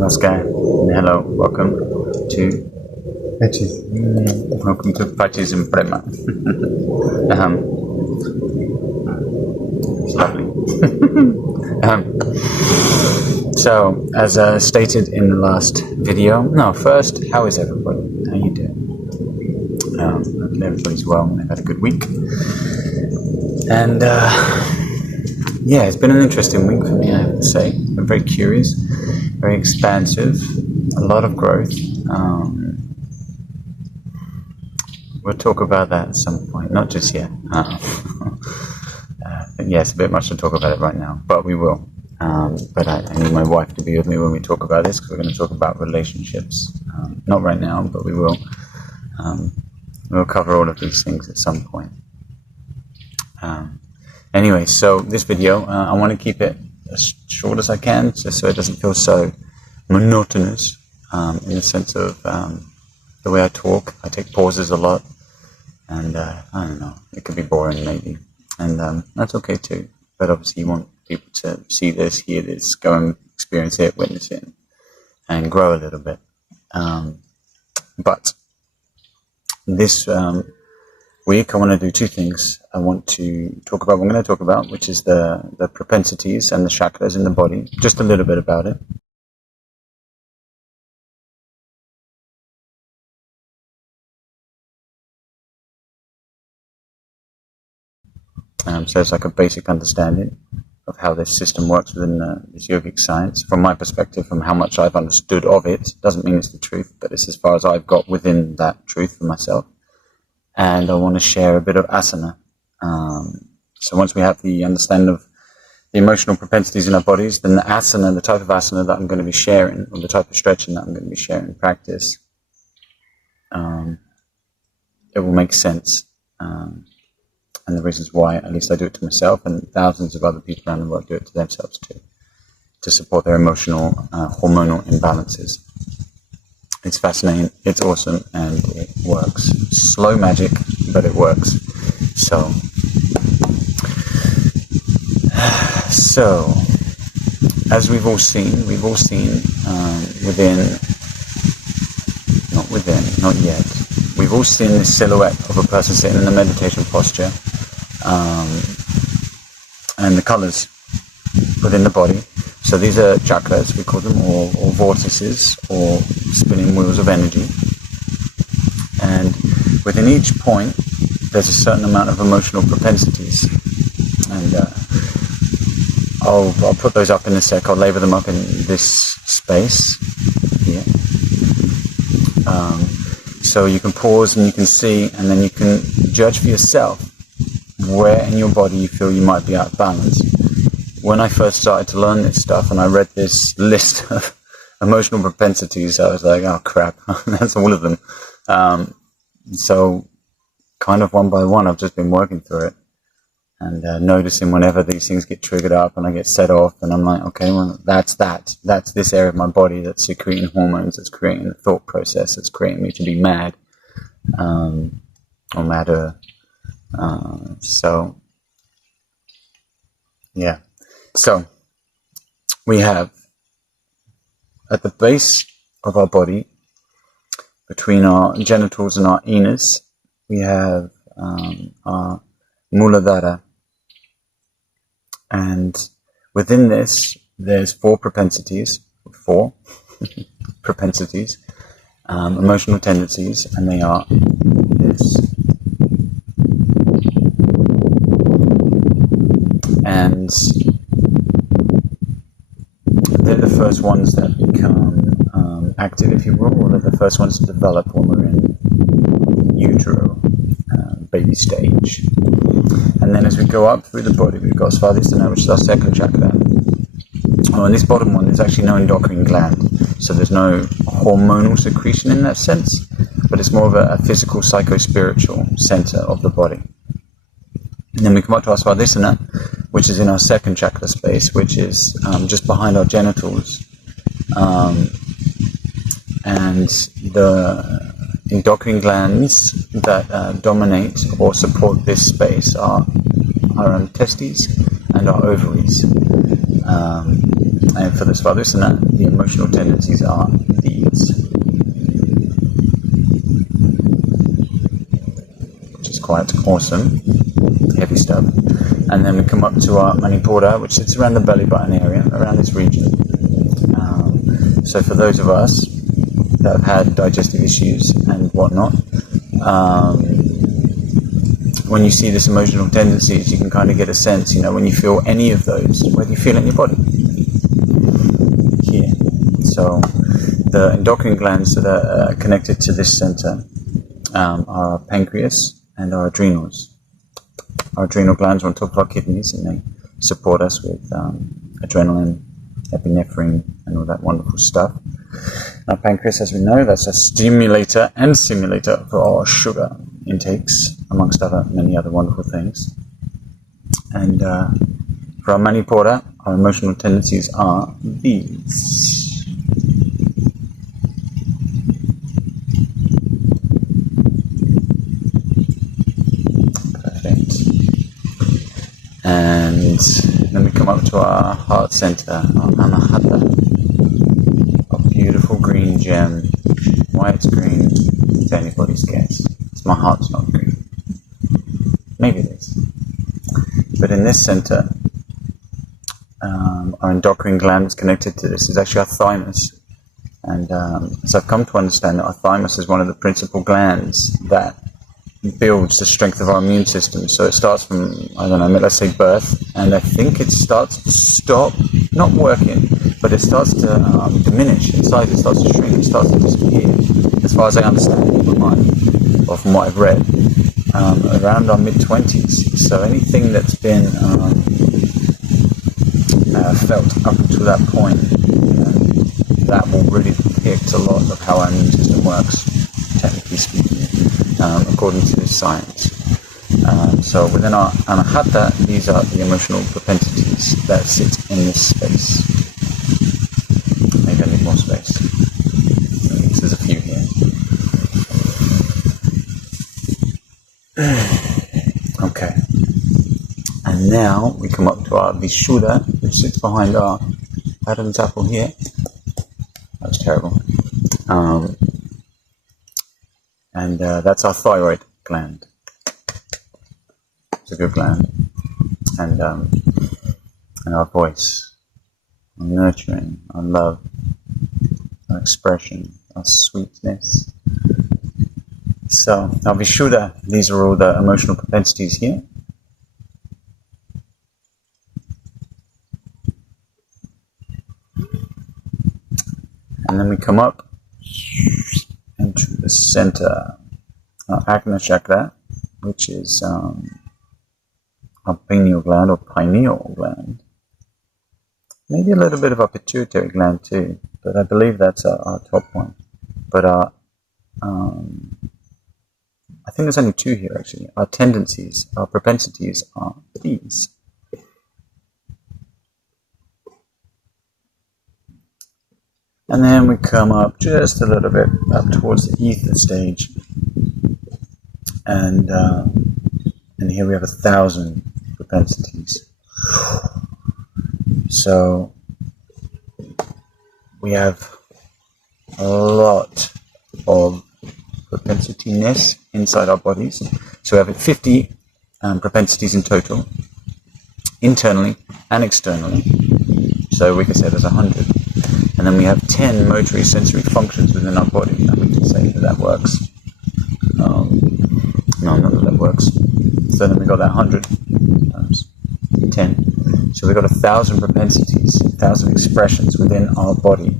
Namaskar. Hello, welcome to Practice in Prema. It's lovely. So, as stated in the last video, first, how is everybody? How you doing? Hopefully everybody's well and they've had a good week. And yeah, it's been an interesting week for me, I have to say. I'm very curious, very expansive, a lot of growth. We'll talk about that at some point, not just yet. Yeah, it's a bit much to talk about it right now, but we will. But I need my wife to be with me when we talk about this, because we're going to talk about relationships. Not right now, but we will. We'll cover all of these things at some point. Anyway, so this video, I want to keep it as short as I can, just so it doesn't feel so monotonous, in the sense of the way I talk. I take pauses a lot, and I don't know, it could be boring maybe, and that's okay too. But obviously you want people to see this, hear this, go and experience it, witness it, and grow a little bit. But this week I want to do two things. I'm going to talk about, which is the propensities and the chakras in the body, just a little bit about it. So it's like a basic understanding of how this system works within this yogic science. From my perspective, from how much I've understood of it, doesn't mean it's the truth, but it's as far as I've got within that truth for myself. And I want to share a bit of asana. So once we have the understanding of the emotional propensities in our bodies, then the asana, the type of asana that I'm going to be sharing, or the type of stretching that I'm going to be sharing in practice, it will make sense. And the reasons why, at least I do it to myself, and thousands of other people around the world do it to themselves too, to support their emotional, hormonal imbalances. It's fascinating, it's awesome, and it works. Slow magic, but it works. So as we've all seen not yet, we've all seen this silhouette of a person sitting in a meditation posture, and the colors within the body. So these are chakras, we call them, or vortices, or spinning wheels of energy. And within each point, there's a certain amount of emotional propensities. And I'll put those up in a sec. I'll label them up in this space here. So you can pause and you can see, and then you can judge for yourself where in your body you feel you might be out of balance. When I first started to learn this stuff and I read this list of emotional propensities, I was like, oh crap, that's all of them. So kind of one by one, I've just been working through it and noticing whenever these things get triggered up and I get set off, and I'm like, okay, well, that's this area of my body that's secreting hormones, that's creating the thought process, that's creating me to be mad, or madder. So yeah. So we have at the base of our body, between our genitals and our anus, we have our Muladhara. And within this, there's four propensities, emotional tendencies, and they are this. And they're the first ones that become active, if you will, or they're the first ones to develop when we're in utero, baby stage. And then as we go up through the body, we've got Svadhisthana, which is our second chakra. Oh, and this bottom one, there's actually no endocrine gland, so there's no hormonal secretion in that sense, but it's more of a physical, psycho-spiritual center of the body. And then we come up to our Svadhisthana, which is in our second chakra space, which is just behind our genitals. And the endocrine glands that dominate or support this space are our testes and our ovaries. And for the Svadhisthana, the emotional tendencies are these, which is quite awesome, heavy stuff. And then we come up to our Manipura, which sits around the belly button area, around this region. So for those of us that have had digestive issues and whatnot, when you see this emotional tendencies, you can kind of get a sense, when you feel any of those, where do you feel it in your body? Here. So the endocrine glands that are connected to this center are our pancreas and our adrenals. Our adrenal glands are on top of our kidneys, and they support us with adrenaline, epinephrine, and all that wonderful stuff. Our pancreas, as we know, that's a stimulator and simulator for our sugar intakes, amongst many other wonderful things. And for our Manipura, our emotional tendencies are these. Perfect. And then we come up to our heart center, our Anahata, a beautiful green gem. Why it's green is anybody's guess. My heart's not green. Maybe it is. But in this center, our endocrine gland is connected to this. It's actually our thymus. And so I've come to understand that our thymus is one of the principal glands that builds the strength of our immune system. So it starts from, let's say birth, and I think it starts to stop, not working, but it starts to diminish in size, it starts to shrink, it starts to disappear, as far as I understand it in my mind, or from what I've read, around our mid-20s. So anything that's been felt up until that point, that will really depict a lot of how our immune system works, technically speaking, according to science. So within our Anahata, these are the emotional propensities that sit in this space. Maybe I need more space. There's a few here. Okay. And now we come up to our Vishuddha, which sits behind our Adam's apple here. That was terrible. And that's our thyroid gland. It's a good gland. And our voice, our nurturing, our love, our expression, our sweetness. So, now Vishuddha, these are all the emotional propensities here. And then we come up into the center, Agna Chakra, which is our pineal gland or pineal gland. Maybe a little bit of our pituitary gland too, but I believe that's our top one. But I think there's only two here actually. Our tendencies, our propensities are these. And then we come up just a little bit up towards the ether stage. And here we have 1,000 propensities. So we have a lot of propensityness inside our bodies. So we have 50 propensities in total, internally and externally. So we can say there's 100. And then we have 10 motory sensory functions within our body, and we can say that works. No, none that works. So then we got that 100 times 10. So we've got 1,000 propensities, 1,000 expressions within our body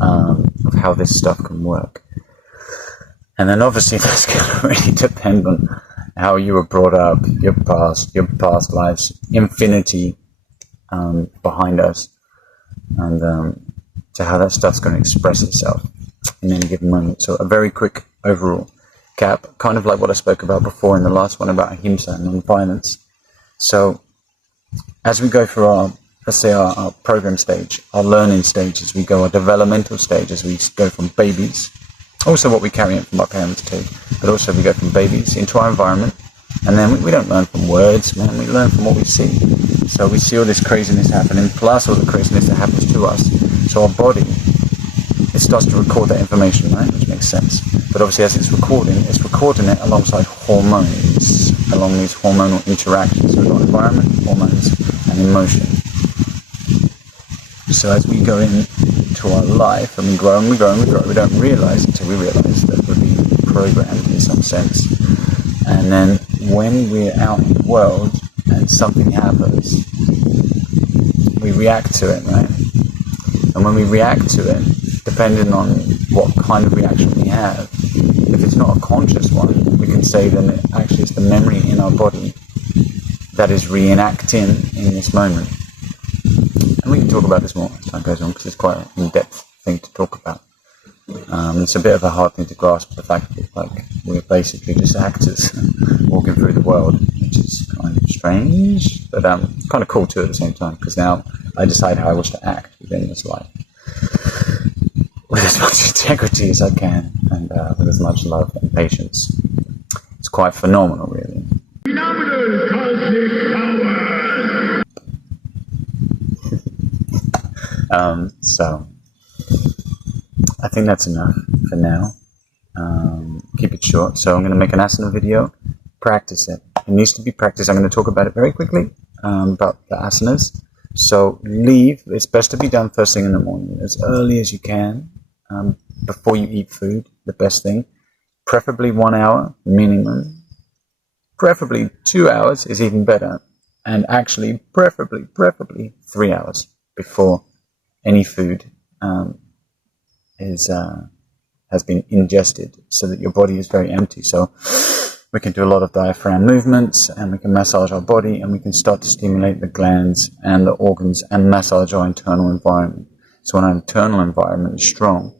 of how this stuff can work. And then obviously that's going to really depend on how you were brought up, your past lives, infinity behind us, and to how that stuff's going to express itself in any given moment. So a very quick overall cap, kind of like what I spoke about before in the last one about ahimsa and non-violence. So as we go through our, let's say our program stage, our learning stage as we go, our developmental stage as we go from babies, also what we carry in from our parents too, but also we go from babies into our environment, And then we don't learn from words, man. We learn from what we see. So we see all this craziness happening, plus all the craziness that happens to us. So our body, it starts to record that information, right? Which makes sense. But obviously as it's recording it alongside hormones, along these hormonal interactions. So we've got environment, hormones, and emotion. So as we go into our life, and we grow and we grow and we grow, we don't realize until we realize that we're being programmed in some sense. And then when we're out in the world and something happens, we react to it, right? And when we react to it, depending on what kind of reaction we have, if it's not a conscious one, we can say then it's the memory in our body that is reenacting in this moment. And we can talk about this more as time goes on, because it's quite an in-depth thing to talk about. It's a bit of a hard thing to grasp, the fact that we're basically just actors walking through the world, which is kind of strange, but kind of cool too at the same time, because now I decide how I wish to act within this life with as much integrity as I can, and with as much love and patience. It's quite phenomenal, really. Phenomenal cosmic power! So I think that's enough for now. Keep it short. So I'm going to make an asana video. Practice it. It needs to be practiced. I'm going to talk about it very quickly, about the asanas. So it's best to be done first thing in the morning, as early as you can, before you eat food, the best thing. Preferably 1 hour minimum. Preferably 2 hours is even better. And actually, preferably 3 hours before any food has been ingested, so that your body is very empty. So we can do a lot of diaphragm movements, and we can massage our body, and we can start to stimulate the glands and the organs and massage our internal environment. So when our internal environment is strong,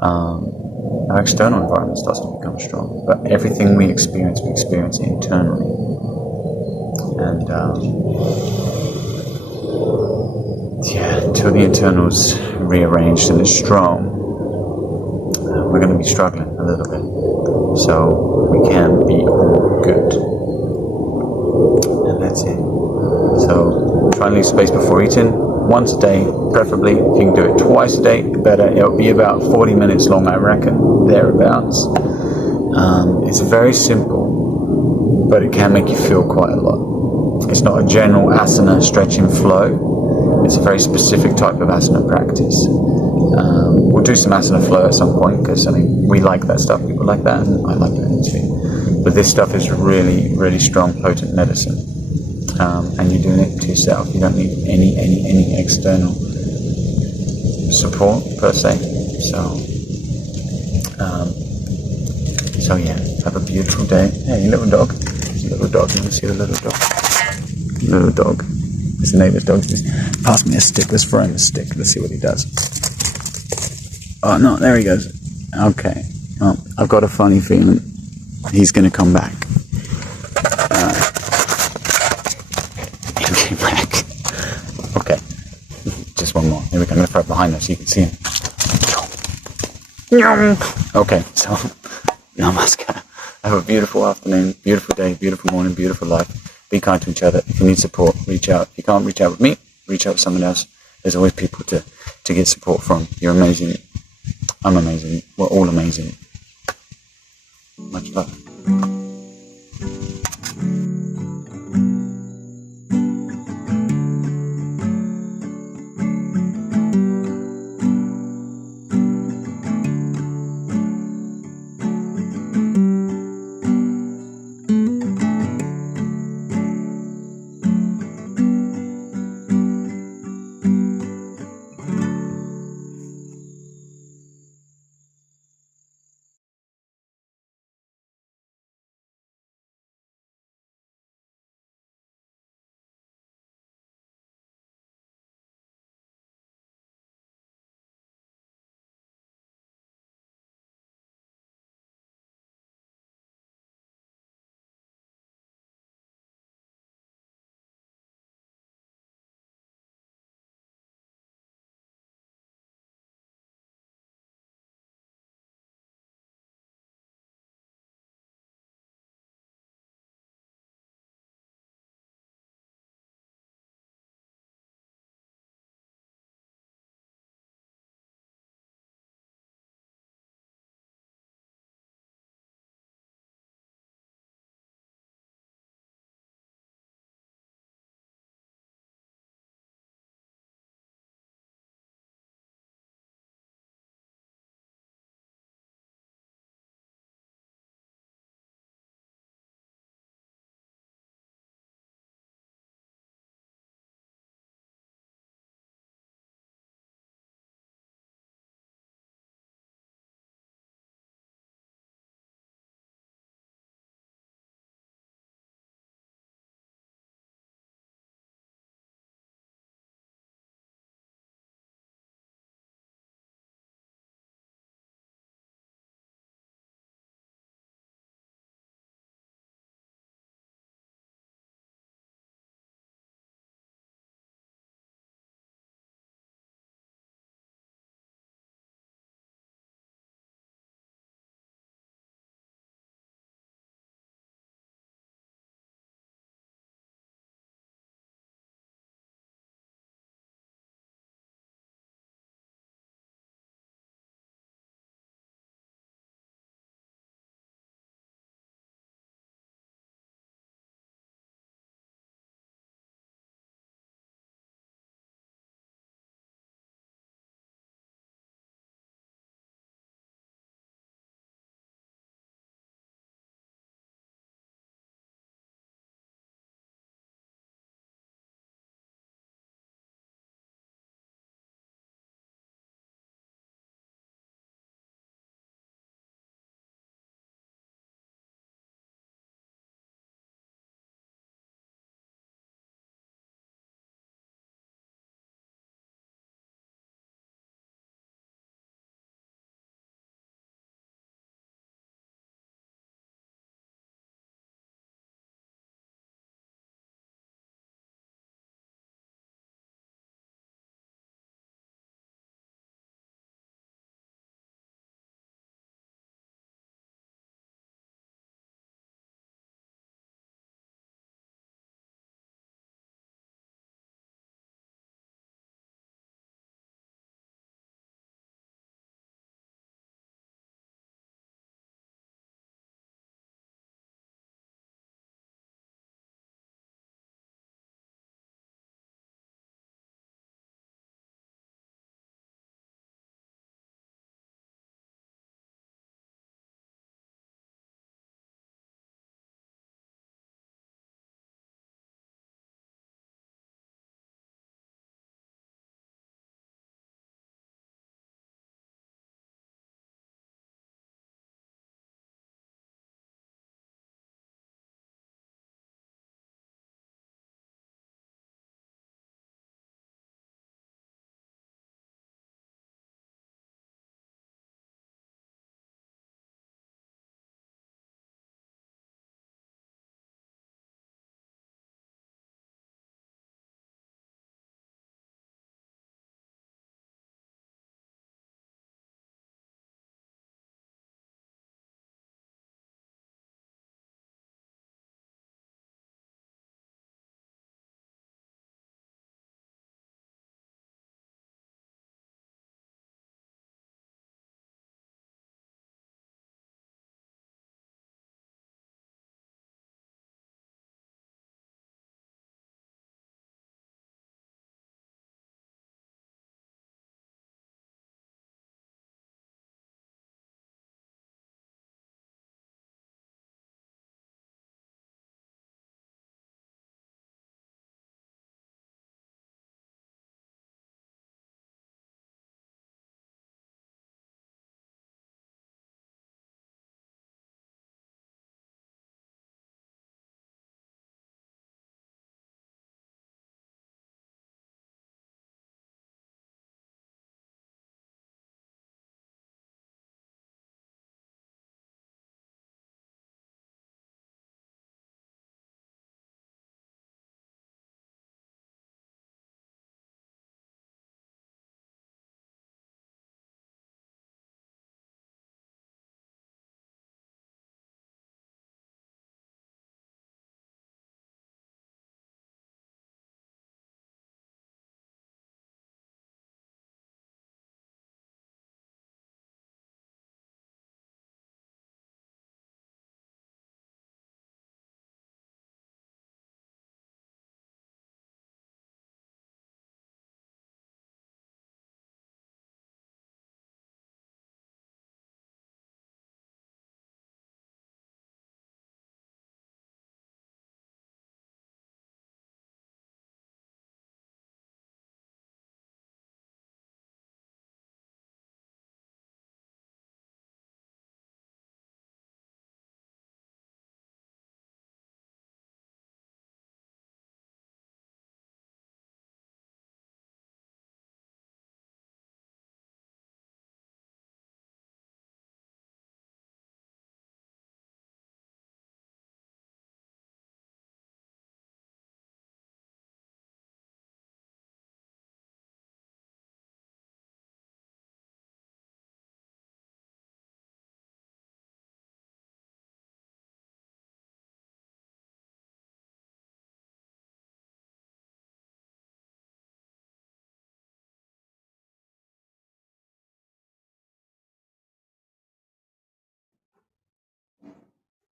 our external environment starts to become strong. But everything we experience internally. And until the internal's rearranged and is strong, we're going to be struggling a little bit. So we can be all good. And that's it. So try and leave space before eating. Once a day, preferably. If you can do it twice a day, better. It'll be about 40 minutes long, I reckon, thereabouts. It's very simple, but it can make you feel quite a lot. It's not a general asana stretching flow. It's a very specific type of asana practice. We'll do some asana flow at some point, because we like that stuff. People like that, and I like that too. But this stuff is really, really strong, potent medicine. And you're doing it to yourself. You don't need any external support per se. So yeah, have a beautiful day. Hey, little dog. There's a little dog. You want to see the little dog? Little dog. It's the neighbour's dog. Just pass me a stick. Let's throw him a stick. Let's see what he does. Oh no, there he goes. Okay. Well, I've got a funny feeling he's going to come back. He came back. Okay. Just one more. Here we go. I'm going to throw it behind us so you can see him. Okay, so namaskar. Have a beautiful afternoon, beautiful day, beautiful morning, beautiful life. Be kind to each other. If you need support, reach out. If you can't reach out with me, reach out with someone else. There's always people to get support from. You're amazing. I'm amazing. We're all amazing. Much love.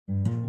you.